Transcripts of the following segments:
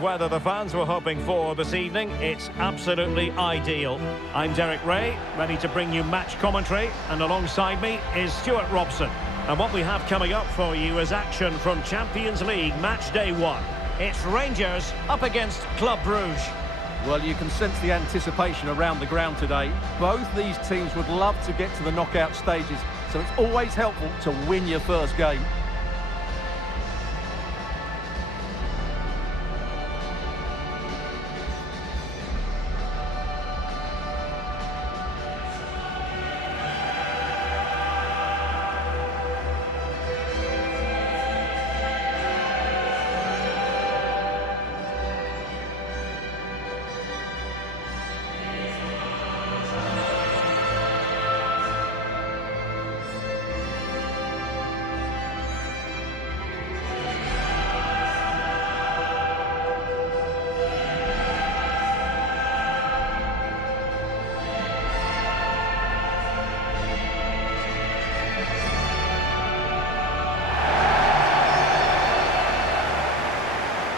Weather the fans were hoping for this evening, it's absolutely ideal. I'm Derek Ray, ready to bring you match commentary, and alongside me is Stuart Robson. And what we have coming up for you is action from Champions League match day 1. It's Rangers up against Club Brugge. Well, you can sense the anticipation around the ground today. Both these teams would love to get to the knockout stages, so it's always helpful to win your first game.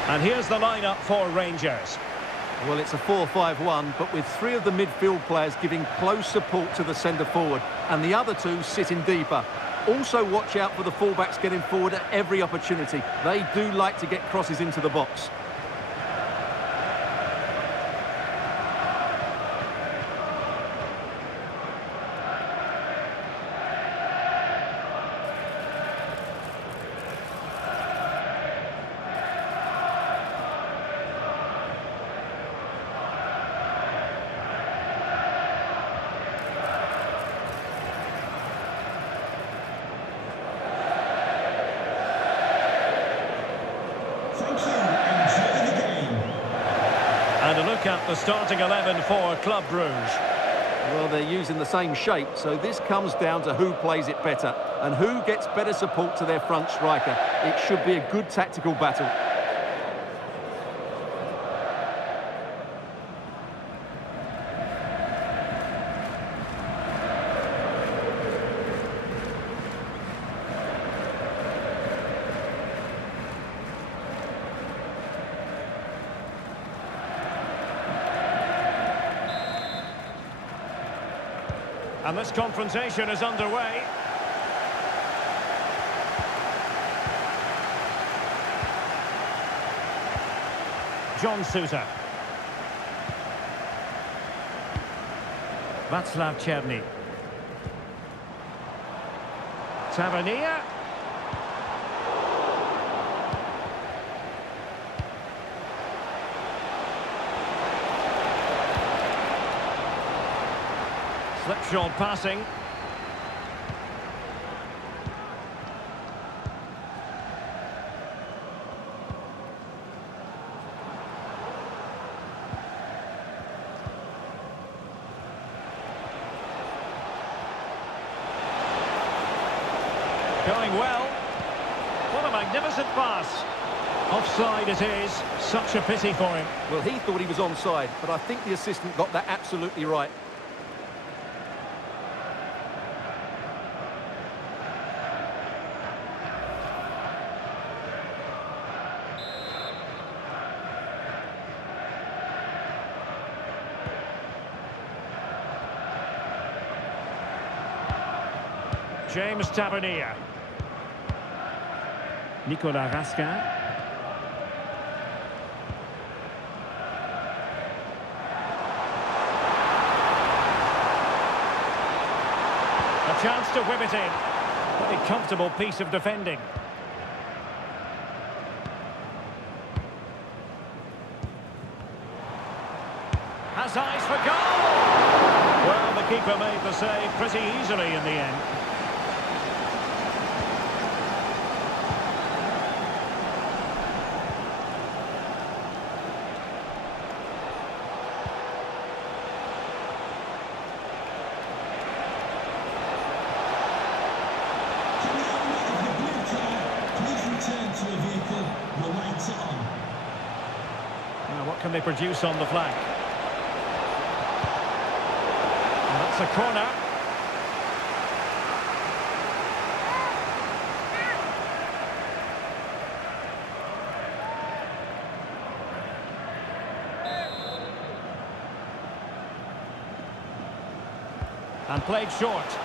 And here's the lineup for Rangers. Well, it's a 4-5-1, but with 3 of the midfield players giving close support to the centre forward, and the other 2 sitting deeper. Also watch out for the fullbacks getting forward at every opportunity. They do like to get crosses into the box. And a look at the starting 11 for Club Brugge. Well, they're using the same shape, so this comes down to who plays it better and who gets better support to their front striker. It should be a good tactical battle. And this confrontation is underway. John Sousa. Václav Černý. Tavernier. Slipshod passing. Going well. What a magnificent pass. Offside it is. Such a pity for him. Well, he thought he was onside, but I think the assistant got that absolutely right. James Tavernier. Nicolas Raskin. A chance to whip it in. Pretty comfortable piece of defending. Has eyes for goal! Well, the keeper made the save pretty easily in the end. Now, what can they produce on the flank? And that's a corner. And played short.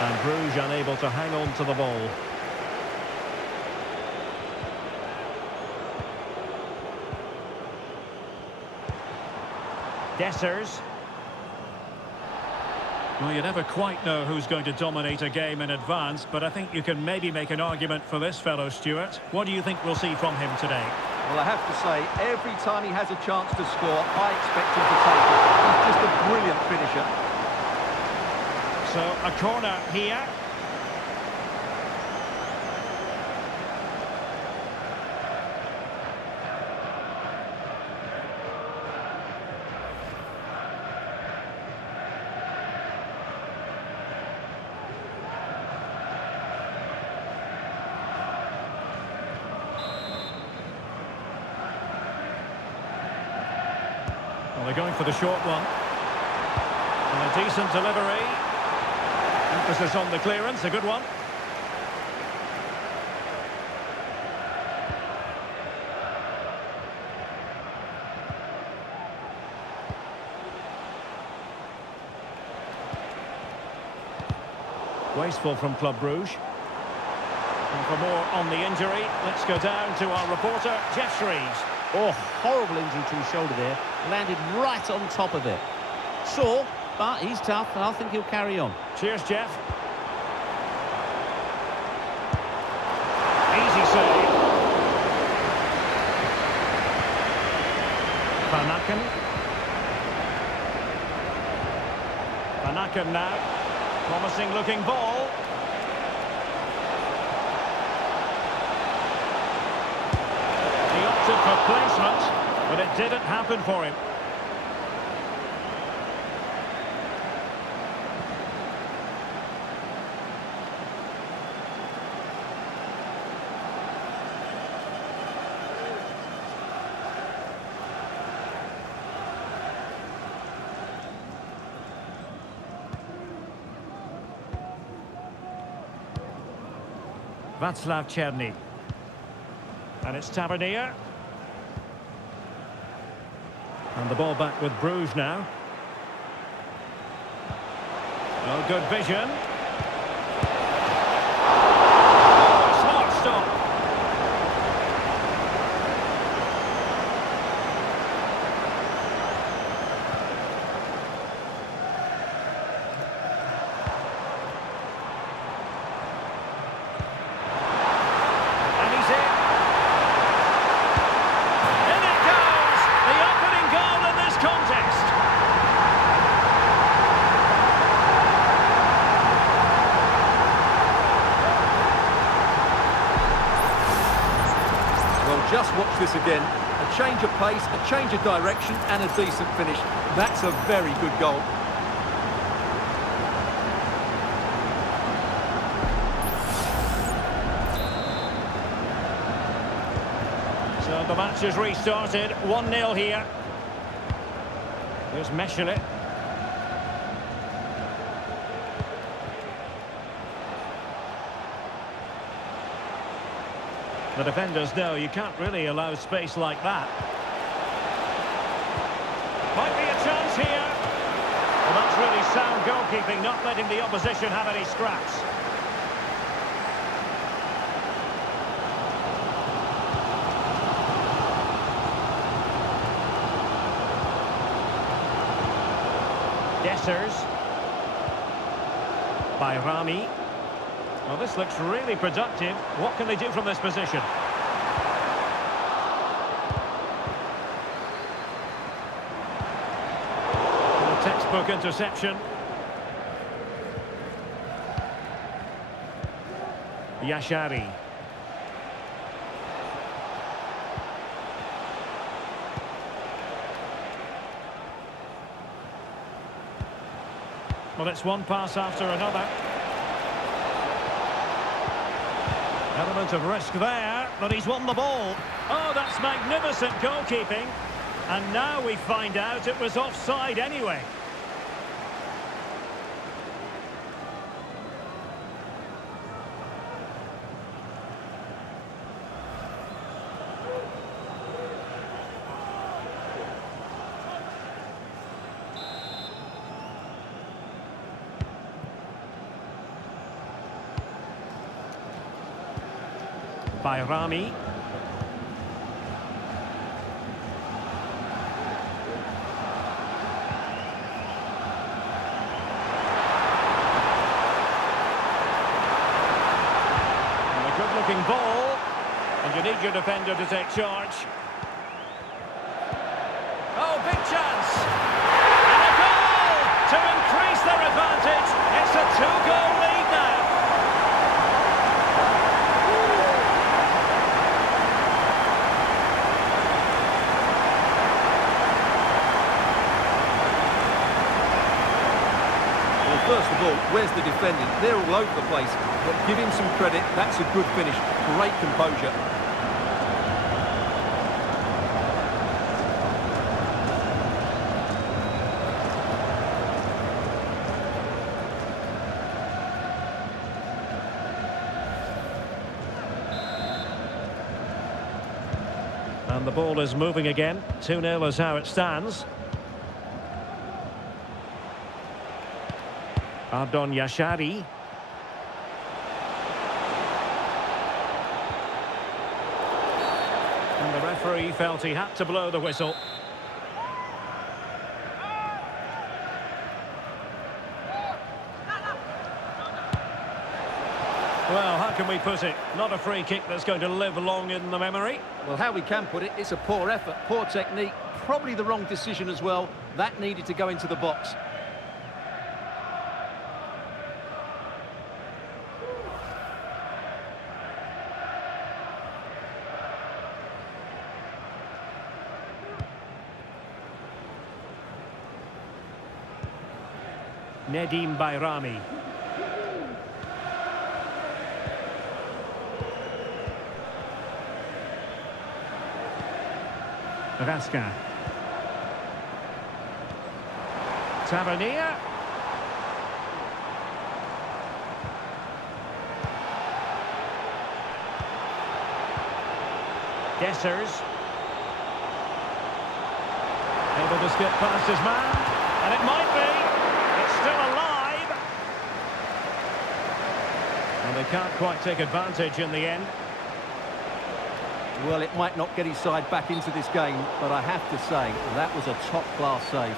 And Brugge unable to hang on to the ball. Dessers. Well, you never quite know who's going to dominate a game in advance, but I think you can maybe make an argument for this fellow, Stuart. What do you think we'll see from him today? Well, I have to say, every time he has a chance to score, I expect him to take it. He's just a brilliant finisher. So, a corner here. Well, they're going for the short one. And a decent delivery. Emphasis on the clearance, a good one. Wasteful from Club Brugge. And for more on the injury, let's go down to our reporter, Jeff Shreves. Oh, horrible injury to his shoulder there. Landed right on top of it. Sore, but he's tough, and I think he'll carry on. Cheers, Jeff. Easy save. Van Aken. Van Aken now. Promising looking ball. He opted for placement, but it didn't happen for him. Václav Černý. And it's Tavernier. And the ball back with Brugge now. Oh, good vision. Oh, smart stop. And he's in. In it goes! The opening goal in this contest. Well, just watch this again. A change of pace, a change of direction, and a decent finish. That's a very good goal. So the match has restarted. 1-0 here. Here's Mechele. The defenders know you can't really allow space like that. Might be a chance here. Well, that's really sound goalkeeping, not letting the opposition have any scraps. Dessers. By Rami. Well, this looks really productive. What can they do from this position? A textbook interception. Yashari. Well, it's one pass after another. Element of risk there, but he's won the ball. Oh, that's magnificent goalkeeping. And now we find out it was offside anyway. by Rami. And a good-looking ball. And you need your defender to take charge. Oh, big chance! And a goal to increase their advantage. It's a two-goal lead now. Well, first of all, where's the defending? They're all over the place. But give him some credit, that's a good finish. Great composure. And the ball is moving again. 2-0 is how it stands. Ardon Yashari. And the referee felt he had to blow the whistle. Well, how can we put it? Not a free kick that's going to live long in the memory. Well, how we can put it, it's a poor effort, poor technique, probably the wrong decision as well. That needed to go into the box. Nedim Bayrami. Raska. Tavernier. Dessers. Able to skip past his man. And it might be. It's still alive. And they can't quite take advantage in the end. Well, it might not get his side back into this game, but I have to say, that was a top-class save.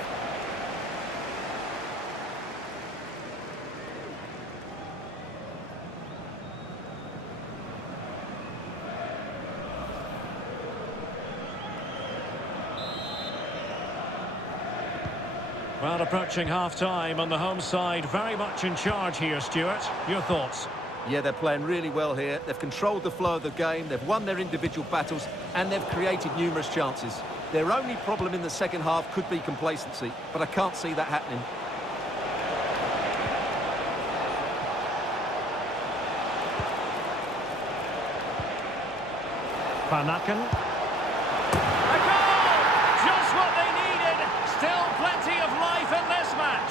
Well, approaching half-time on the home side, very much in charge here, Stuart. Your thoughts? Yeah, they're playing really well here. They've controlled the flow of the game, they've won their individual battles, and they've created numerous chances. Their only problem in the second half could be complacency, but I can't see that happening. Van Aken. A goal! Just what they needed. Still plenty of life in this match.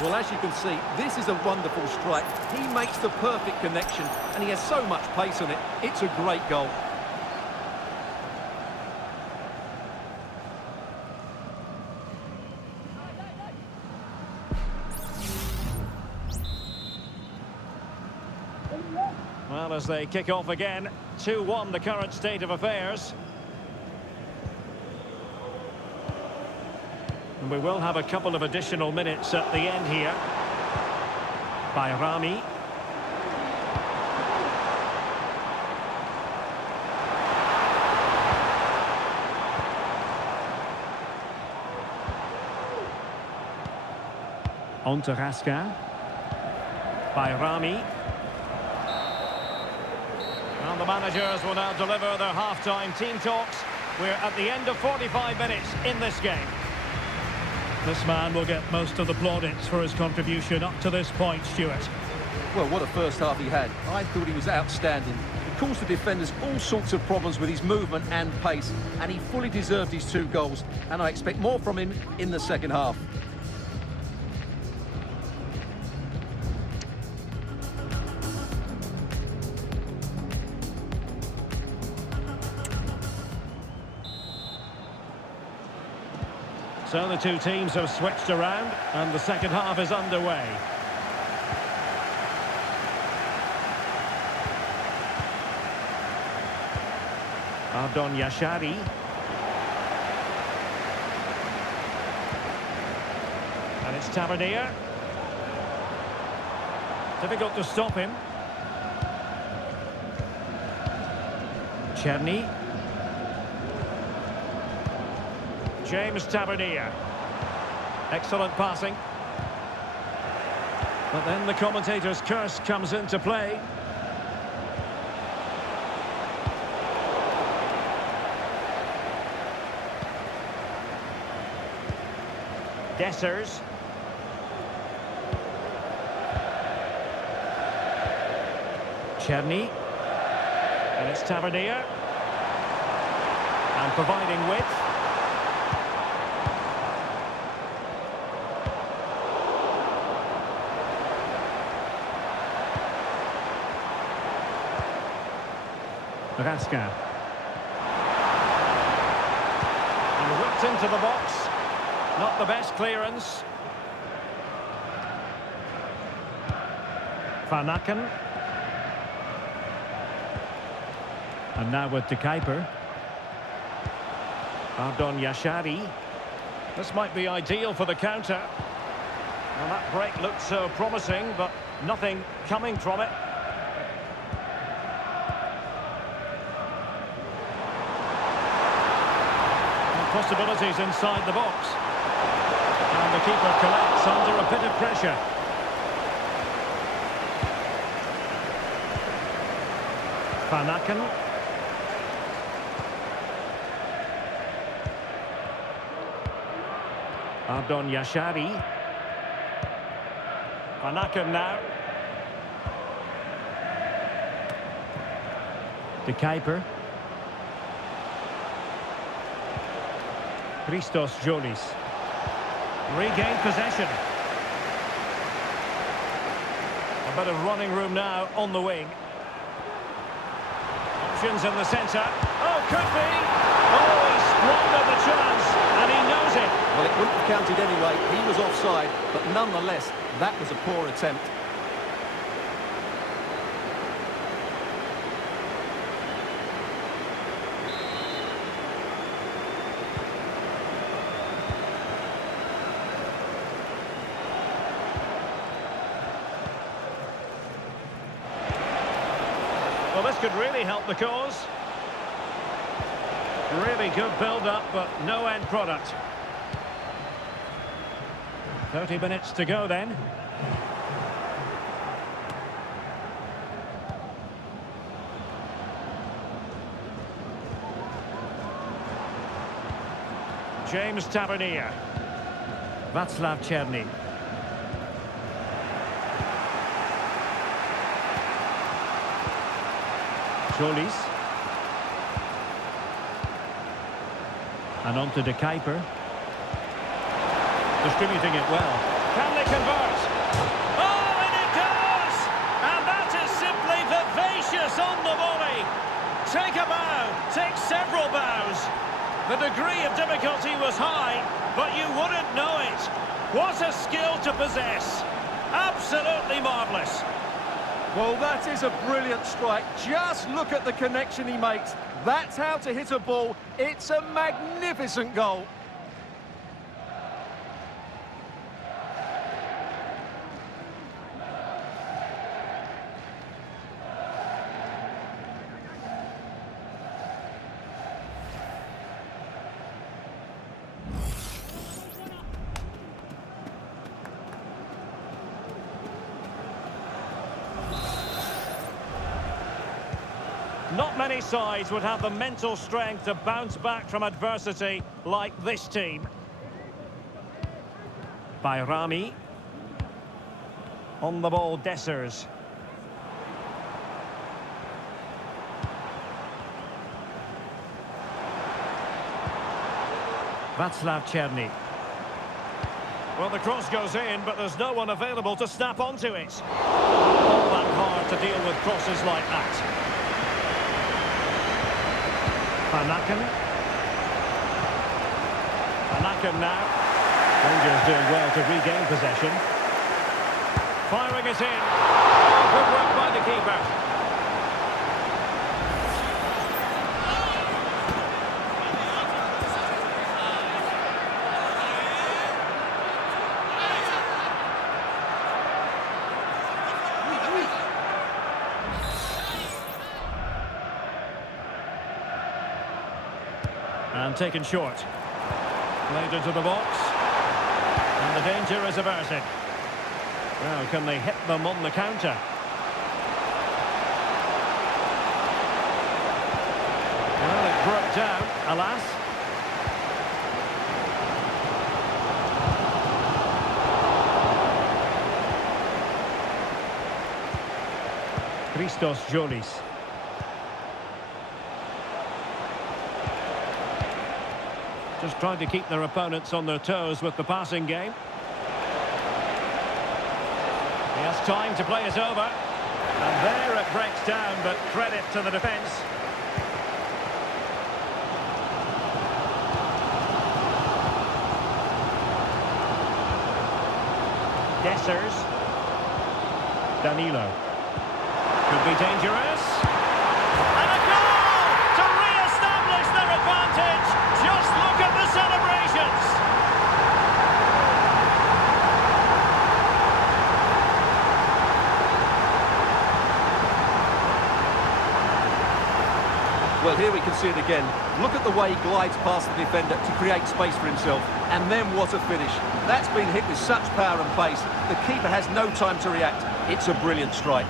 Well, as you can see, this is a wonderful strike. He makes the perfect connection, and he has so much pace on it. It's a great goal. Well, as they kick off again, 2-1 the current state of affairs. And we will have a couple of additional minutes at the end here. By Rami. On to Raska. By Rami. And the managers will now deliver their half-time team talks. We're at the end of 45 minutes in this game. This man will get most of the plaudits for his contribution up to this point, Stuart. Well, what a first half he had. I thought he was outstanding. He caused the defenders all sorts of problems with his movement and pace, and he fully deserved his 2 goals, and I expect more from him in the second half. So the two teams have switched around and the second half is underway. Ardon Yashari. And it's Tavernier. Difficult to stop him. Cherny. James Tavernier. Excellent passing. But then the commentator's curse comes into play. Dessers. Cherny. And it's Tavernier. And providing width. Raskin. And whipped into the box. Not the best clearance. Van Aken. And now with De Kuiper. Ardon Yashari. This might be ideal for the counter. Well, that break looked so promising, but nothing coming from it. Possibilities inside the box. And the keeper collects under a bit of pressure. Van Aken. Ardon Yashari. Van Aken now. De Kuiper. Christos Jolis. Regained possession. A bit of running room now on the wing. Options in the centre. Oh, could be! Oh, he squandered the chance, and he knows it. Well, it wouldn't have counted anyway. He was offside, but nonetheless, that was a poor attempt. Well, this could really help the cause. Really good build-up, but no end product. 30 minutes to go then. James Tavernier. Václav Cherny. Jolis. And on to De Kuiper. Distributing it well. Can they convert? Oh, and it does! And that is simply vivacious on the volley. Take a bow, take several bows. The degree of difficulty was high, but you wouldn't know it. What a skill to possess. Absolutely marvellous. Well, that is a brilliant strike. Just look at the connection he makes. That's how to hit a ball. It's a magnificent goal. Not many sides would have the mental strength to bounce back from adversity like this team. Bayrami. On the ball, Dessers. Václav Cherny. Well, the cross goes in, but there's no one available to snap onto it. All that hard to deal with crosses like that. Van Aken. Van Aken now. Rangers doing well to regain possession. Firing it in. Oh, good work by the keeper. And taken short. Played into the box. And the danger is averted. Now, can they hit them on the counter? Well, it broke down, alas. Christos Jolis. Just trying to keep their opponents on their toes with the passing game. He has time to play it over. And there it breaks down, but credit to the defence. Dessers. Danilo. Could be dangerous. And a goal to re-establish their advantage. Just look at the celebrations. Well, here we can see it again. Look at the way he glides past the defender to create space for himself. And then what a finish. That's been hit with such power and pace. The keeper has no time to react. It's a brilliant strike.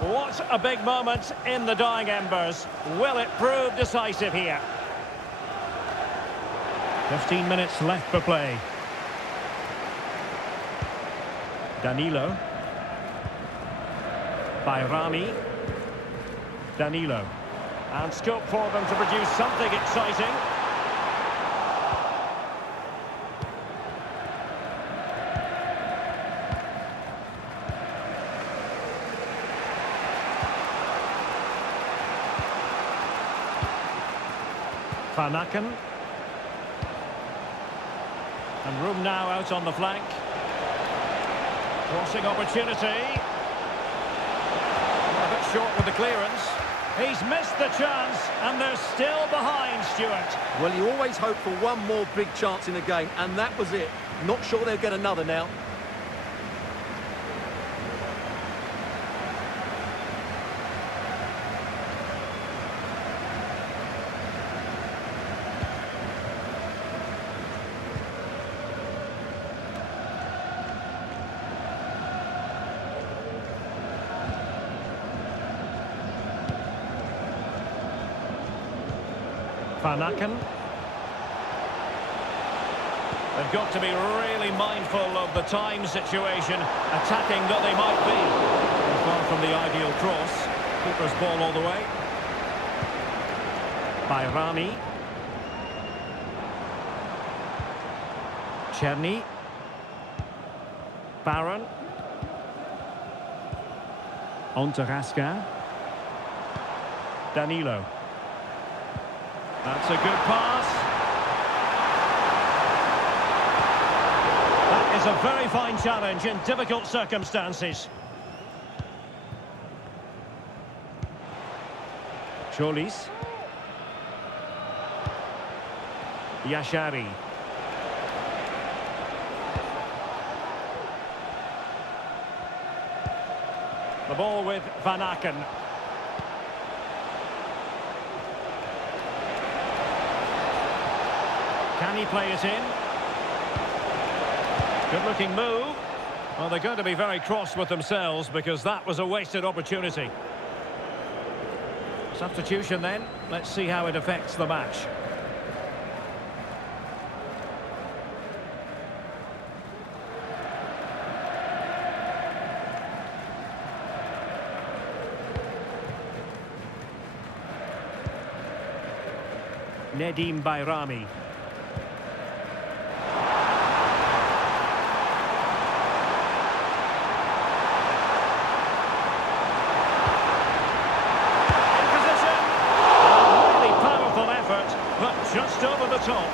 What a big moment in the dying embers. Will it prove decisive here? 15 minutes left for play. Danilo. Bayrami. Danilo. And scope for them to produce something exciting. Van Aken. And room now out on the flank. Crossing opportunity. A bit short with the clearance. He's missed the chance, and they're still behind, Stuart. Well, you always hope for one more big chance in the game, and that was it. Not sure they'll get another now. Van Aken. They've got to be really mindful of the time situation, attacking that they might be. Far from the ideal cross. Keeper's ball all the way. Bayrami. Cherny. Barron. On to Raskin. Danilo. That's a good pass. That is a very fine challenge in difficult circumstances. Jolis. Yashari. The ball with Van Aken. Can he play it in? Good-looking move. Well, they're going to be very cross with themselves because that was a wasted opportunity. Substitution then. Let's see how it affects the match. Nedim Bayrami. Just over the top.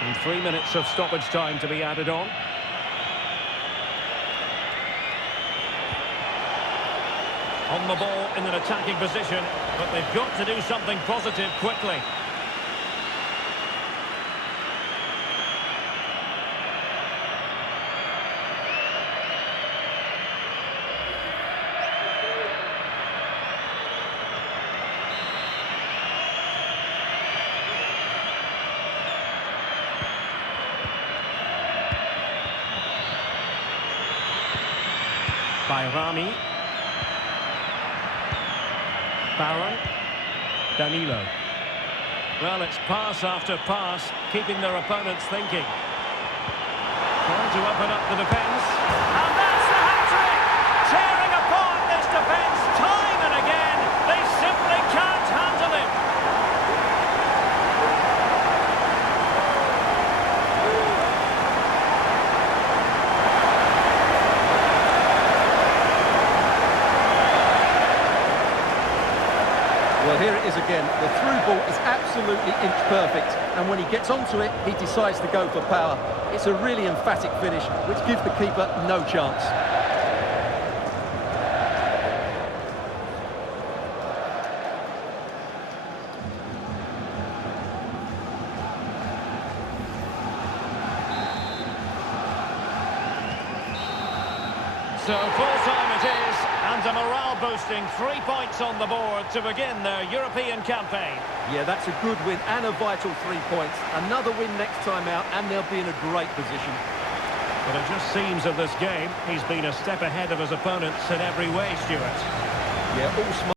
And 3 minutes of stoppage time to be added on. On the ball in an attacking position, but they've got to do something positive quickly. Bayrami. Baron. Danilo. Well, it's pass after pass, keeping their opponents thinking. Trying to open up the defence. And that's the hat-trick! Tearing apart this defence time and again. They simply can't handle it. Well, here it is again. The through ball is absolutely inch perfect, and when he gets onto it, he decides to go for power. It's a really emphatic finish, which gives the keeper no chance. So full time it is, and a morale-boosting 3 points on the board to begin their European campaign. Yeah, that's a good win and a vital 3 points. Another win next time out, and they'll be in a great position. But it just seems of this game, he's been a step ahead of his opponents in every way, Stuart. Yeah, all smart.